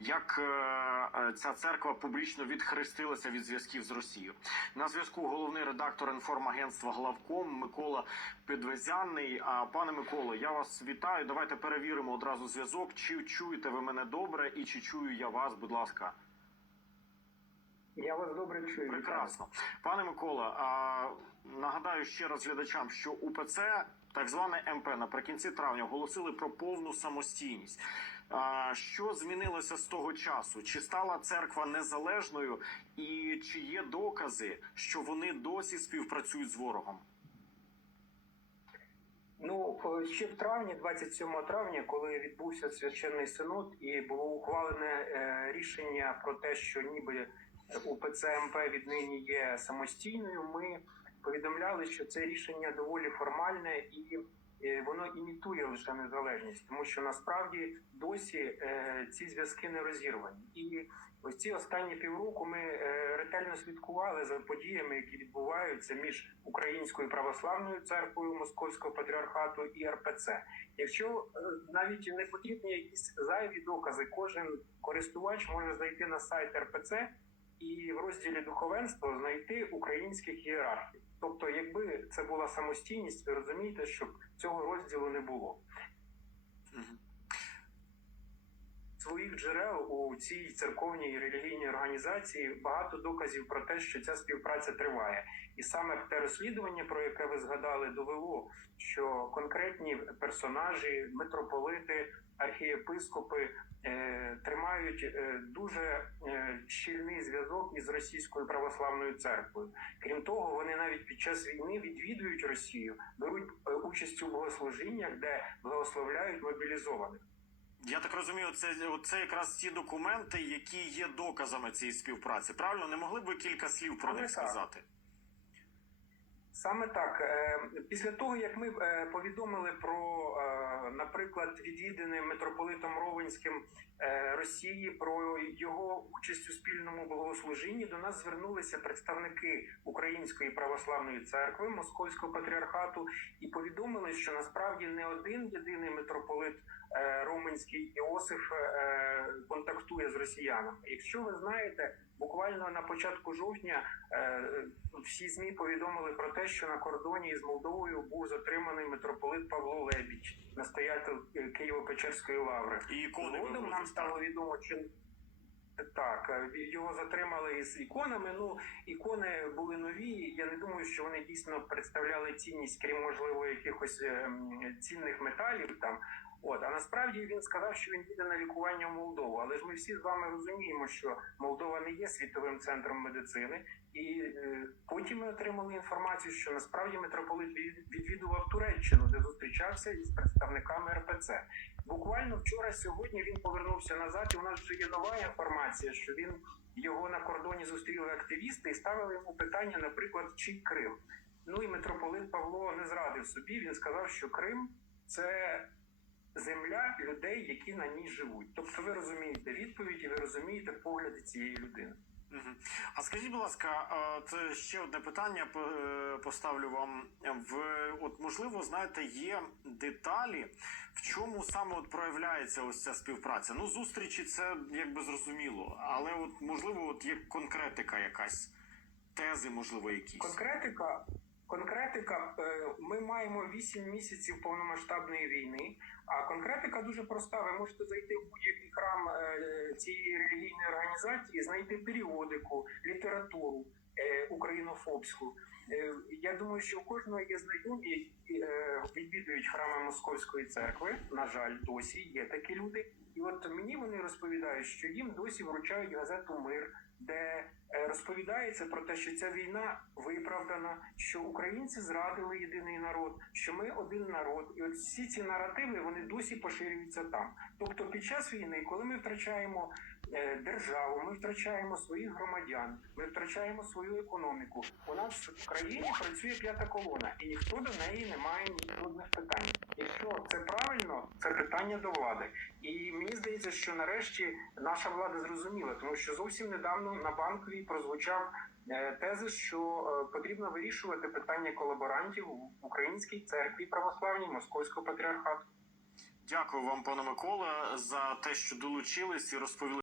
як е, е, ця церква публічно відхрестилася від зв'язків з Росією. На зв'язку головний редактор інформагентства Главком Микола Підвезяний. А пане Миколо, я вас вітаю. Давайте перевіримо одразу зв'язок. Чи чуєте ви мене добре, і чи чую я вас? Будь ласка. Я вас добре чую. Прекрасно, пане Микола. А, нагадаю ще раз глядачам, що УПЦ, так зване МП, наприкінці травня оголосили про повну самостійність. А, що змінилося з того часу? Чи стала церква незалежною, і чи є докази, що вони досі співпрацюють з ворогом? Ну е, ще в травні, 27 травня, коли відбувся священний синод, і було ухвалене е, рішення про те, що ніби УПЦ МП віднині є самостійною. Ми повідомляли, що це рішення доволі формальне і воно імітує лише незалежність, тому що насправді досі е, ці зв'язки не розірвані. І ось ці останні півроку ми е, ретельно слідкували за подіями, які відбуваються між українською православною церквою Московського патріархату і РПЦ. Якщо е, навіть не потрібні якісь зайві докази, кожен користувач може зайти на сайт РПЦ і в розділі духовенство знайти українських ієрархів. Тобто, якби це була самостійність, ви розумієте, щоб цього розділу не було. Своїх джерел у цій церковній релігійній організації багато доказів про те, що ця співпраця триває, і саме те розслідування, про яке ви згадали, довело, що конкретні персонажі, митрополити, архієпископи е, тримають е, дуже е, щільний зв'язок із російською православною церквою. Крім того, вони навіть під час війни відвідують Росію, беруть е, участь у богослужіннях, де благословляють мобілізованих. Я так розумію, це, це якраз ті документи, які є доказами цієї співпраці. Правильно, не могли б ви кілька слів про Саме них так. сказати? Саме так, Е, після того як ми е, повідомили про, е, наприклад, відвідини митрополитом Ровенським Росії про його участь у спільному богослужінні, до нас звернулися представники Української православної церкви Московського патріархату і повідомили, що насправді не один єдиний митрополит Роменський Іосиф контактує з росіянами. Якщо ви знаєте, буквально на початку жовтня всі змі повідомили про те, що на кордоні із Молдовою був затриманий митрополит Павло Лебіч, настоятель е, Києво-Печерської лаври. І ікони Згодом нам стало відомо, чи так е, його затримали із іконами. Ну ікони були нові. Я не думаю, що вони дійсно представляли цінність, крім можливо якихось ем, цінних металів там. От, а насправді він сказав, що він піде на лікування в Молдову. Але ж ми всі з вами розуміємо, що Молдова не є світовим центром медицини, і е, потім ми отримали інформацію, що насправді митрополит від- відвідував Туреччину, де зустрічався із представниками РПЦ. Буквально вчора, сьогодні він повернувся назад. І у нас вже є нова інформація, що він його на кордоні зустріли активісти і ставили йому питання, наприклад, чи Крим. Ну і митрополит Павло не зрадив собі. Він сказав, що Крим це земля людей, які на ній живуть. Тобто, ви розумієте відповідь і ви розумієте погляди цієї людини. А скажіть, будь ласка, е, це ще одне питання е, поставлю вам. В от можливо, знаєте, є деталі, в чому саме от проявляється ось ця співпраця. Ну, зустрічі це якби зрозуміло, але от можливо, от є конкретика якась, тези, можливо, якісь. Конкретика. Конкретика, е, ми маємо 8 місяців повномасштабної війни. А конкретика дуже проста. Ви можете зайти в будь-який храм е, цієї релігійної організації, знайти періодику, літературу е, українофобську. Я думаю, що у кожного є знайомі, які відвідують храми Московської церкви. На жаль, досі є такі люди. І от мені вони розповідають, що їм досі вручають газету Мир, де е, розповідається про те, що ця війна виправдана, що українці зрадили єдиний народ, що ми один народ, і от всі ці наративи вони досі поширюються там. Тобто, під час війни, коли ми втрачаємо е, державу, ми втрачаємо своїх громадян, ми втрачаємо свою економіку. У нас в країні працює п'ята колона, і ніхто до неї не має жодних питань. Якщо це правильно, це питання до влади. І мені здається, що нарешті наша влада зрозуміла, тому що зовсім недавно на банковій прозвучав тезис, тези, що е, потрібно вирішувати питання колаборантів в українській церкві православній московського патріархату. Дякую вам, пане Микола, за те, що долучились і розповіли.